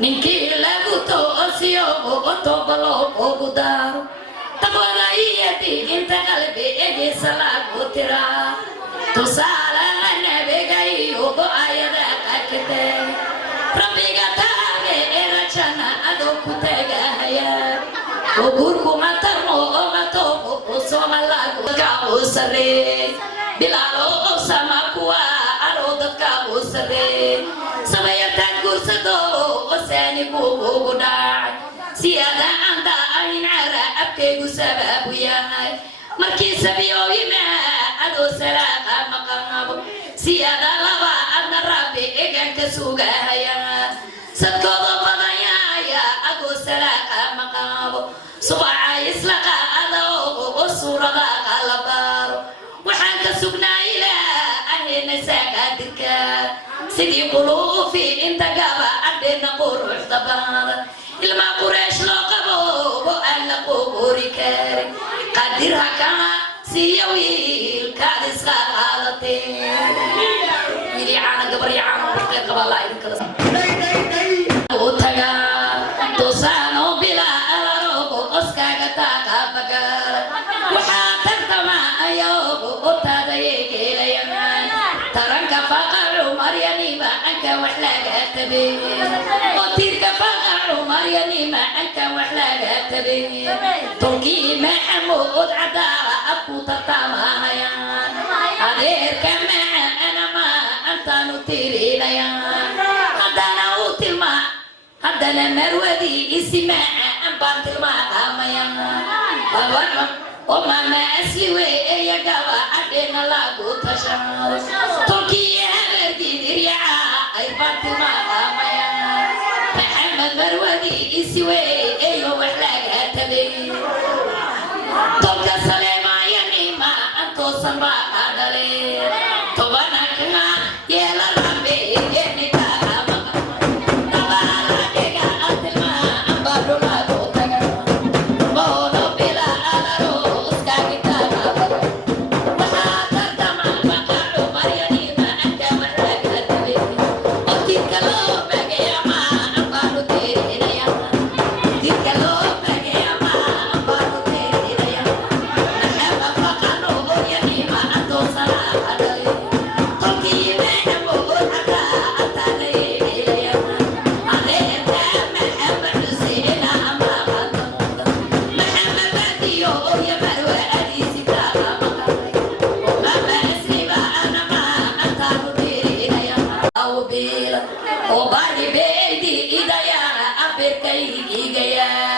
ninkii lagu toosiyo oo tobalo oo daaro tabarayati inta qalbigiisa lagu tiraa tusaale nabigay oo ayada qakate rabbiga taage erachana ado ku tagahaya gurku matarmo oo matobo somalagu ka usare bilalo sama kuwa arodka usare samayata gursado wasani kugu dhaay siyada anda ayn ara abkaygu sababu yahay markii sabiyo ima ado salaqa maqabo siyada laba adna rabbi egan ka sugahaya sadkooda badaya ya ado salaqa maqabo subaca islaqa ado surada qalabaro waxaan ka sugnaa ilaahayna saagadka sidii quluufi inta gaba adena qurux dabada ilma quraash loo qabo oo aan la qori karin qadirha kama siyawiil kaadis qaadate ili aan gabar yaan qeyb qaba la idin kala oo taga tosano bila alaro oskaga taqa bagar waxa tartama ayo oo taadayeelayaan taranka faqaru maryani ma anka waxlaga tabi oo tirka faqaru maryani ma anka waxlaga tabi tolki maxamud adaa aku tatamahayaan adeerka ma ana ma anta nutirinayaan hadana utilma hadana marwadi isma ambantilma qamayaan bawa وماما أسلوي يا جوا عدنا لا بوتشان تركيا بدي ريعة أي فاطمة قاميا محمد برودي إسوي أيوة وحلاقة تبي تركا سليما يا نيما أنتو سنبا قادلي تبانا كنا يلا ربي يدني تاما تبالا ديكا أتلما أمبارنا بوتشان بولو بلا ألارو Oh, body baby, idaya, ape kai gaya.